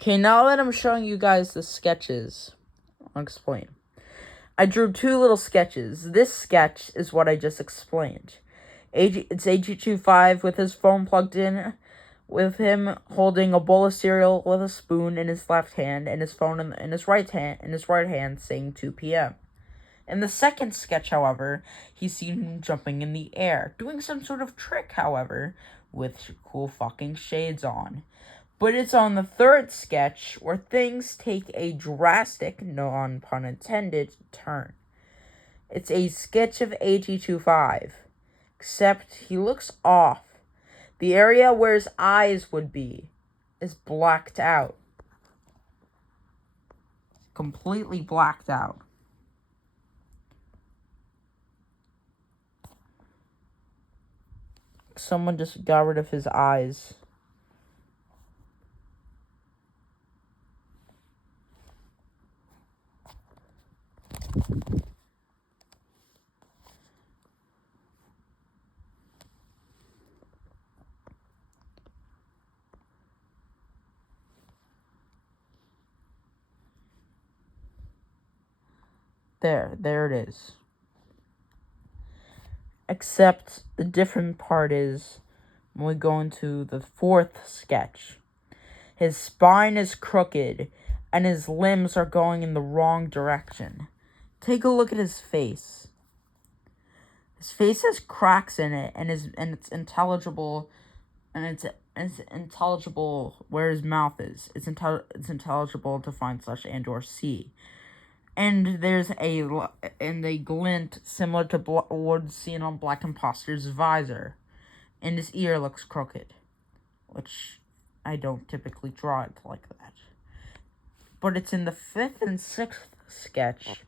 Okay, now that I'm showing you guys the sketches, I'll explain. I drew two little sketches. This sketch is what I just explained. It's Ag43 with his phone plugged in, with him holding a bowl of cereal with a spoon in his left hand and his phone in his right hand saying 2 p.m. In the second sketch, however, he's seen him jumping in the air, doing some sort of trick, however, with cool fucking shades on. But it's on the third sketch where things take a drastic, no pun intended, turn. It's a sketch of Ag43, except he looks off. The area where his eyes would be is blacked out. Completely blacked out. Someone just got rid of his eyes. There it is. Except the different part is when we go into the fourth sketch. His spine is crooked and his limbs are going in the wrong direction. Take a look at his face. His face has cracks in it and it's intelligible it's intelligible where his mouth is. It's intelligible to find /and/or C. And there's a glint similar to what's seen on Black Imposter's visor. And his ear looks crooked, which I don't typically draw it like that. But it's in the fifth and sixth sketch,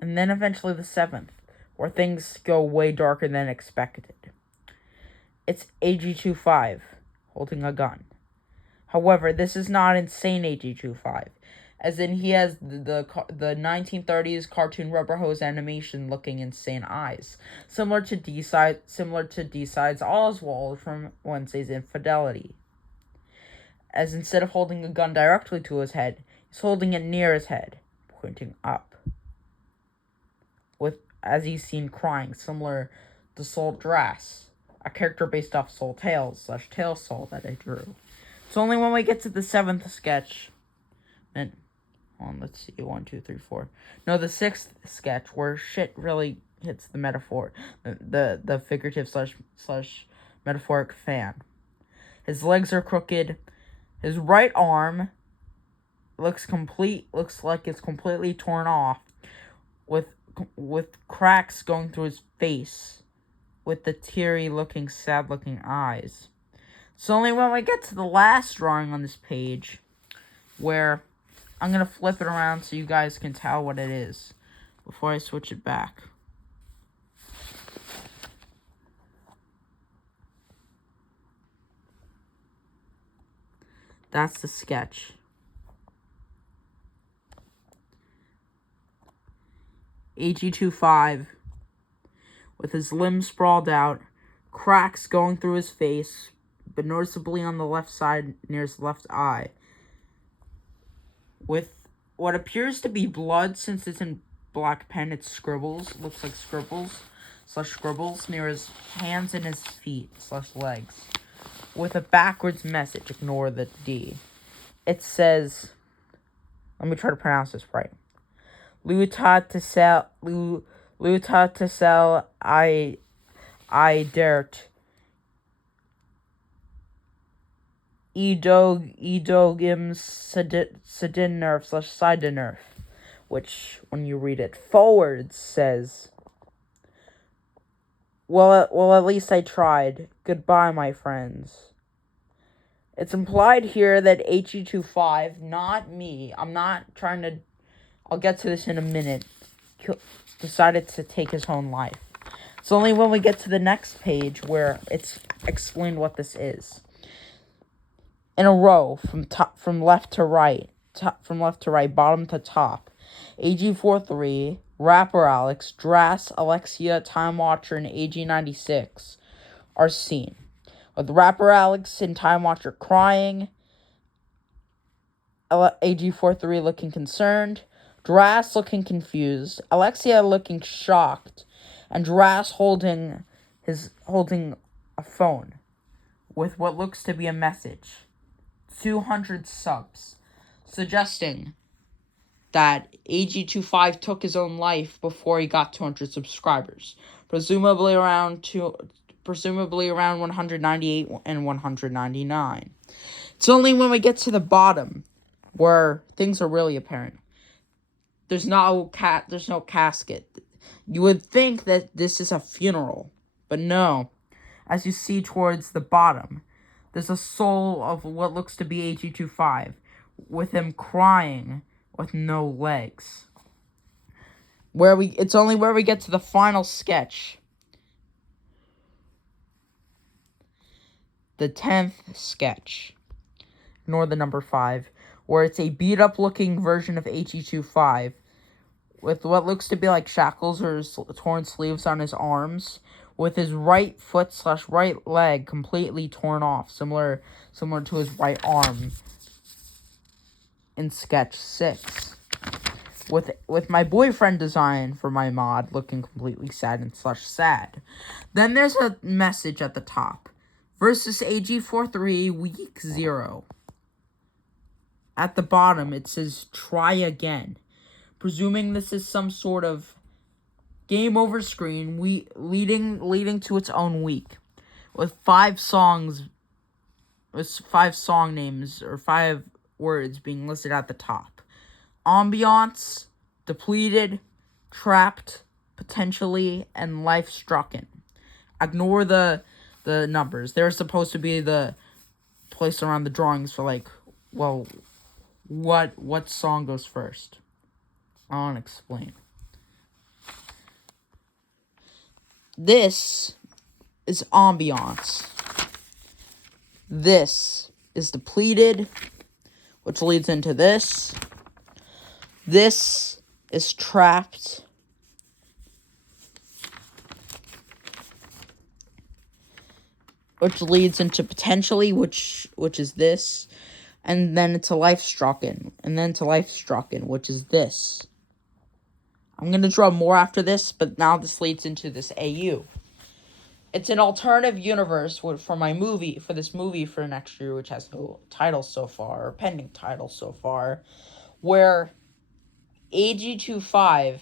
and then eventually the seventh, where things go way darker than expected. It's Ag43 holding a gun. However, this is not insane Ag43. As in, he has the 1930s cartoon rubber hose animation looking insane eyes, similar to D-Side's Oswald from Wednesday's Infidelity. As instead of holding a gun directly to his head, he's holding it near his head, pointing up. As he's seen crying, similar to Soul Drass, a character based off Soul Tales / Tale Soul that I drew. It's only when we get to the seventh sketch, and let's see, 1, 2, 3, 4. No, the sixth sketch where shit really hits the metaphor, the figurative / metaphoric fan. His legs are crooked. His right arm looks like it's completely torn off, with cracks going through his face, with the teary-looking, sad-looking eyes. It's only when we get to the last drawing on this page where I'm going to flip it around so you guys can tell what it is before I switch it back. That's the sketch. Ag43 with his limbs sprawled out, cracks going through his face, but noticeably on the left side near his left eye, with what appears to be blood since it's in black pen. It's scribbles, looks like scribbles near his hands and his feet / legs, with a backwards message. Ignore the D. It says, let me try to pronounce this right. Luta to sell I dirt. Edogim Sidinerf / Sidenerf, which, when you read it forwards, says, well, at least I tried. Goodbye, my friends. It's implied here that Ag43, not me, I'm not trying to, I'll get to this in a minute, decided to take his own life. It's only when we get to the next page where it's explained what this is. In a row, from left to right, bottom to top, Ag43, Rapper Alex, Drass, Alexia, Time Watcher, and Ag96 are seen, with Rapper Alex and Time Watcher crying, Ag43 looking concerned, Dras looking confused, Alexia looking shocked, and Dras holding a phone with what looks to be a message. 200 subs, suggesting that AG25 took his own life before he got 200 subscribers, presumably around 198 and 199. It's only when we get to the bottom where things are really apparent. There's no casket. You would think that this is a funeral, but no. As you see towards the bottom, there's a soul of what looks to be AG25, with him crying with no legs. It's only where we get to the final sketch, the 10th sketch, ignore the number 5, where it's a beat-up looking version of AG25 with what looks to be like shackles or torn sleeves on his arms, with his right foot / right leg completely torn off, similar to his right arm in sketch 6. With my boyfriend design for my mod looking completely sad and / sad. Then there's a message at the top. Versus AG43 week 0. At the bottom it says try again. Presuming this is some sort of game over screen leading to its own week. With 5 songs, with 5 song names or 5 words being listed at the top. Ambiance, depleted, trapped, potentially, and life-strucken. Ignore the numbers. They're supposed to be the place around the drawings for what song goes first. I'll explain. This is ambiance. This is depleted, which leads into this. This is trapped. Which leads into potentially, which is this. And then it's a life-strucken. And then to life-strucken, which is this. I'm going to draw more after this, but now this leads into this AU. It's an alternative universe for this movie for next year, which has no title so far, or pending title so far, where AG25,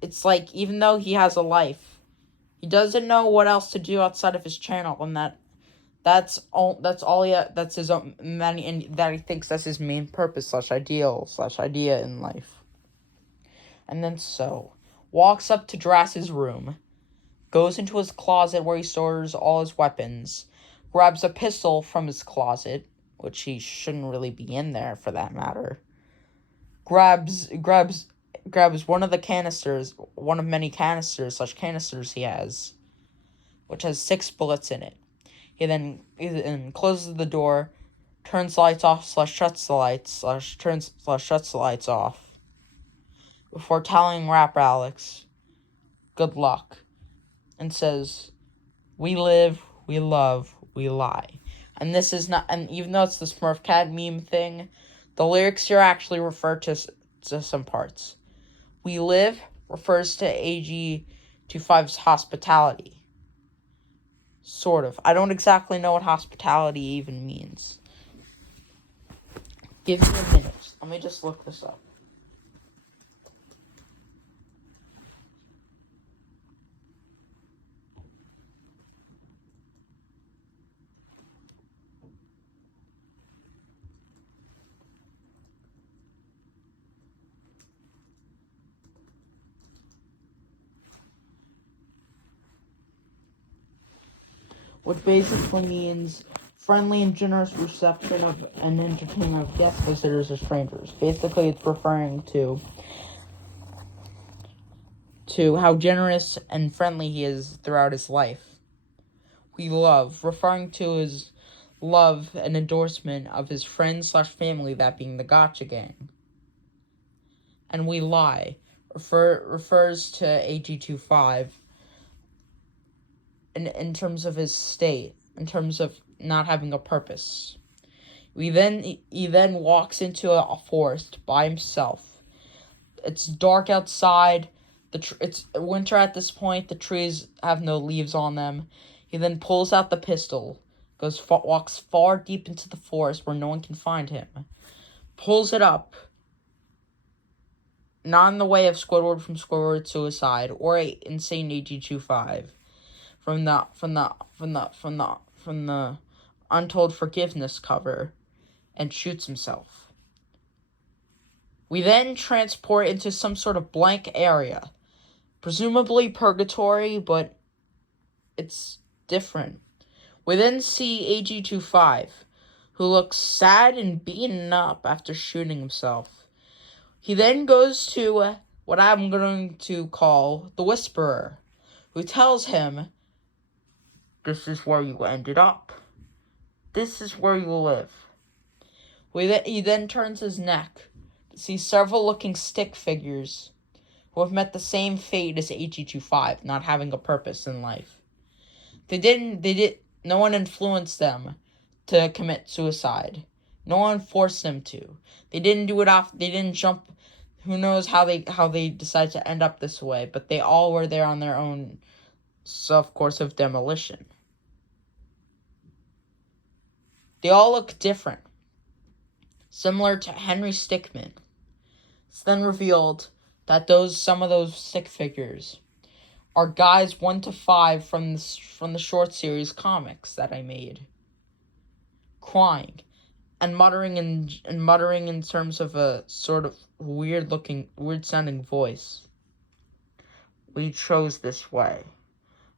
it's like, even though he has a life, he doesn't know what else to do outside of his channel, and that's his own, and that he thinks that's his main purpose / idea in life. And then walks up to Dras's room, goes into his closet where he stores all his weapons, grabs a pistol from his closet, which he shouldn't really be in there for that matter, grabs one of the canisters, one of many canisters he has, which has 6 bullets in it. He then closes the door, turns the lights off / shuts the lights / shuts the lights off, before telling Rapper Alex, good luck, and says, we live, we love, we lie. And this is not, and even though it's the Smurf Cat meme thing, the lyrics here actually refer to some parts. We live refers to AG25's hospitality. Sort of. I don't exactly know what hospitality even means. Give me a minute. Let me just look this up. Which basically means friendly and generous reception of and entertainment of guest visitors or strangers. Basically, it's referring to how generous and friendly he is throughout his life. We love, referring to his love and endorsement of his friends / family, that being the Gotcha Gang. And we lie, refers to AG25 in terms of his state, in terms of not having a purpose. He then walks into a forest by himself. It's dark outside. It's winter at this point. The trees have no leaves on them. He then pulls out the pistol, walks far deep into the forest where no one can find him, pulls it up, not in the way of Squidward from Squidward Suicide or a insane AG25 from the Untold Forgiveness cover, and shoots himself. We then transport into some sort of blank area, presumably purgatory, but it's different. We then see AG25, who looks sad and beaten up after shooting himself. He then goes to what I'm going to call the Whisperer, who tells him, "This is where you ended up. This is where you live." He then turns his neck to see several looking stick figures who have met the same fate as AG25, not having a purpose in life. No one influenced them to commit suicide. No one forced them to. They didn't jump. Who knows how they decided to end up this way, but they all were there on their own self-course of demolition. They all look different, similar to Henry Stickmin. It's then revealed that some of those stick figures are guys 1 to 5 from the short series comics that I made, crying and muttering in terms of a sort of weird sounding voice. "We chose this way.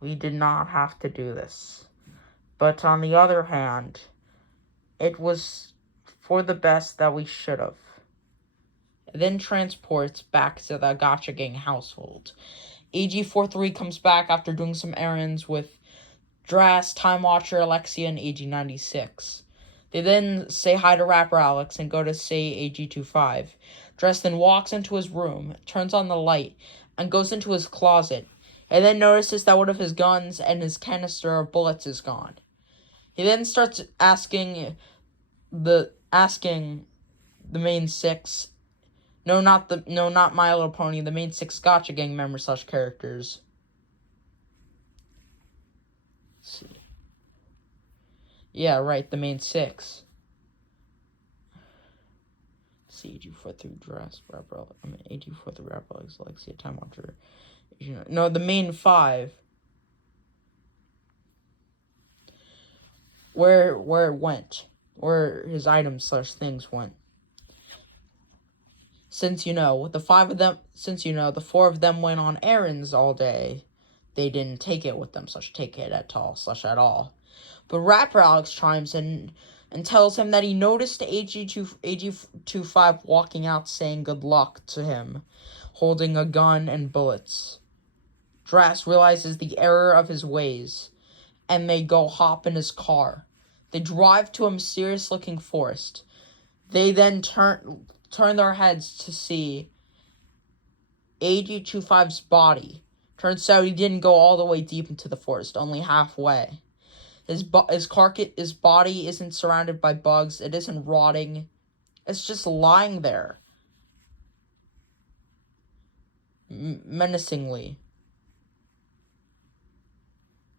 We did not have to do this. But on the other hand, it was for the best that we should have." It then transports back to the Gotcha Gang household. Ag43 comes back after doing some errands with Dras, Time Watcher, Alexia, and Ag96. They then say hi to Rapper Alex and go to say Ag25. Dras then walks into his room, turns on the light, and goes into his closet, and then notices that one of his guns and his canister of bullets is gone. He then starts asking the main six, not My Little Pony, the main 6 Gotcha Gang members / characters. Let's see. Yeah, right, the main 6. Let's see, AG43 Dress, AG43 Rapper, Alexia, Time Watcher. No, the main 5. Where it went. Where his items / things went. Since the 4 of them went on errands all day, they didn't take it with them, take it at all, at all. But Rapper Alex chimes in and tells him that he noticed AG25 walking out saying good luck to him, holding a gun and bullets. Dras realizes the error of his ways, and they go hop in his car. They drive to a mysterious-looking forest. They then turn their heads to see AG25's body. Turns out he didn't go all the way deep into the forest, only halfway. His body isn't surrounded by bugs. It isn't rotting. It's just lying there, menacingly.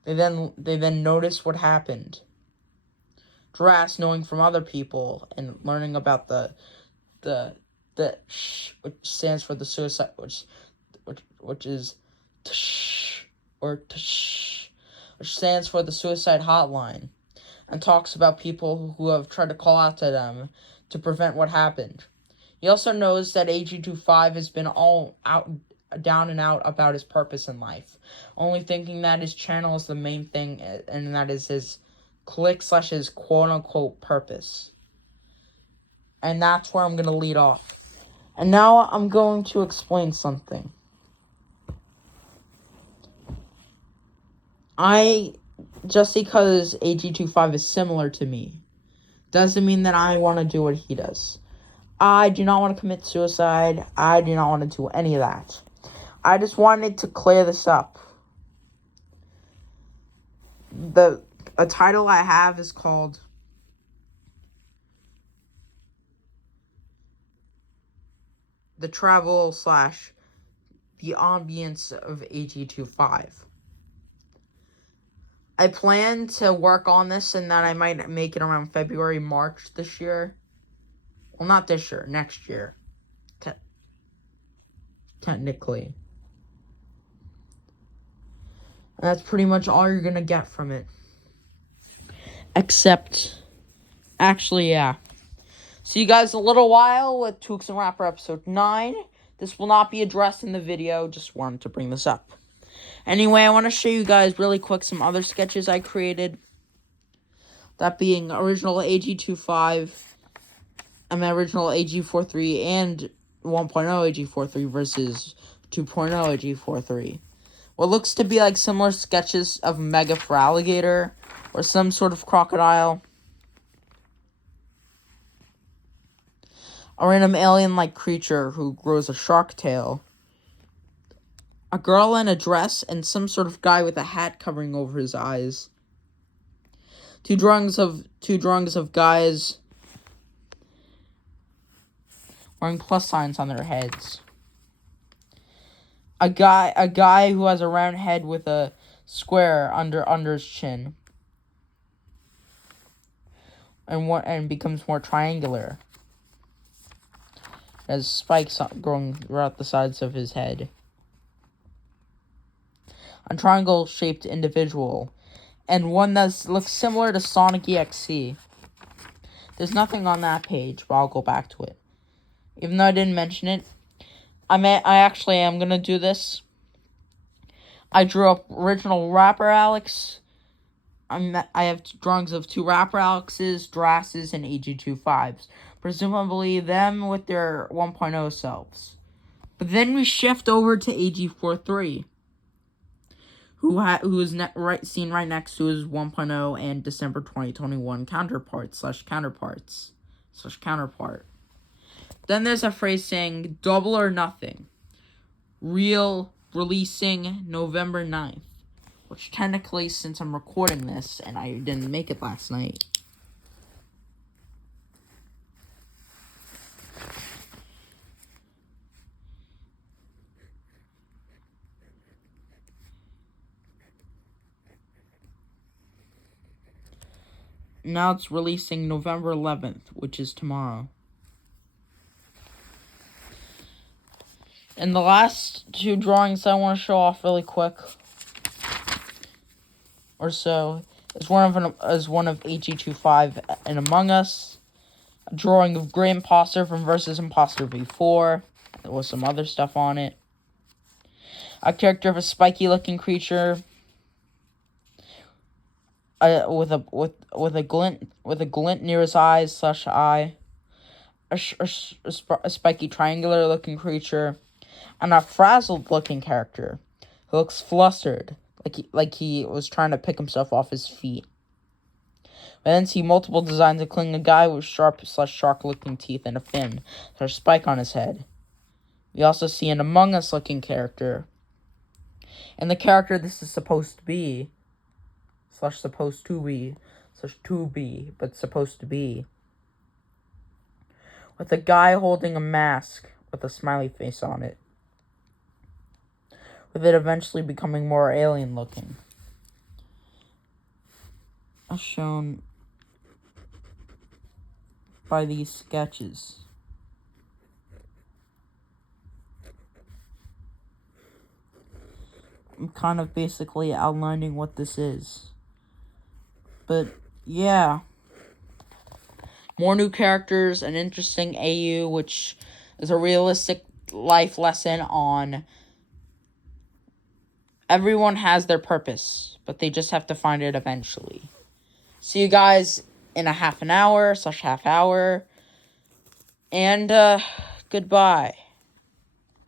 They then notice what happened. Dras, knowing from other people and learning about the SH, which stands for the suicide, which is TSH, or TSH, which stands for the suicide hotline, and talks about people who have tried to call out to them to prevent what happened. He also knows that AG25 has been all down and out about his purpose in life, only thinking that his channel is the main thing, and that is his clique / his quote-unquote purpose. And that's where I'm going to lead off. And now I'm going to explain something. Just because AG25 is similar to me, doesn't mean that I want to do what he does. I do not want to commit suicide. I do not want to do any of that. I just wanted to clear this up. A title I have is called the travel slash the ambience of AG43. I plan to work on this and that I might make it around February, March this year. Well, not this year, next year. Technically. And that's pretty much all you're gonna get from it. Except, actually, yeah. See you guys in a little while with Tooks and Rapper episode 9. This will not be addressed in the video, just wanted to bring this up. Anyway, I want to show you guys really quick some other sketches I created. That being original AG43, original AG43, and 1.0 AG43 versus 2.0 AG43. What looks to be like similar sketches of Mega for alligator or some sort of crocodile. A random alien-like creature who grows a shark tail. A girl in a dress and some sort of guy with a hat covering over his eyes. Two drawings of guys wearing plus signs on their heads. A guy who has a round head with a square under his chin. And becomes more triangular. Has spikes growing throughout the sides of his head. A triangle-shaped individual, and one that looks similar to Sonic EXE. There's nothing on that page, but I'll go back to it. Even though I didn't mention it, I actually am gonna do this. I drew up original Rapper Alex. I have drawings of two Rapper Alexes, Drasses, and AG43s. Presumably them with their 1.0 selves. But then we shift over to AG43. Who is seen right next to his 1.0 and December 2021 counterpart. Then there's a phrase saying, double or nothing. Releasing November 9th. Which technically, since I'm recording this, and I didn't make it last night. Now it's releasing November 11th, which is tomorrow. And the last two drawings I want to show off really quick, or so, is one of AG43 and Among Us. A drawing of Gray Imposter from Versus Imposter V4. There was some other stuff on it. A character of a spiky-looking creature. With a glint near his eyes / eye, a spiky triangular looking creature, and a frazzled looking character who looks flustered, like he was trying to pick himself off his feet. We then see multiple designs including a guy with sharp / shark looking teeth and a fin, with a spike on his head. We also see an Among Us looking character, and the character this is supposed to be. Supposed to be, with a guy holding a mask with a smiley face on it, with it eventually becoming more alien looking, as shown by these sketches. I'm kind of basically outlining what this is. But, yeah. More new characters, an interesting AU, which is a realistic life lesson on everyone has their purpose, but they just have to find it eventually. See you guys in a half an hour / half hour, and, goodbye.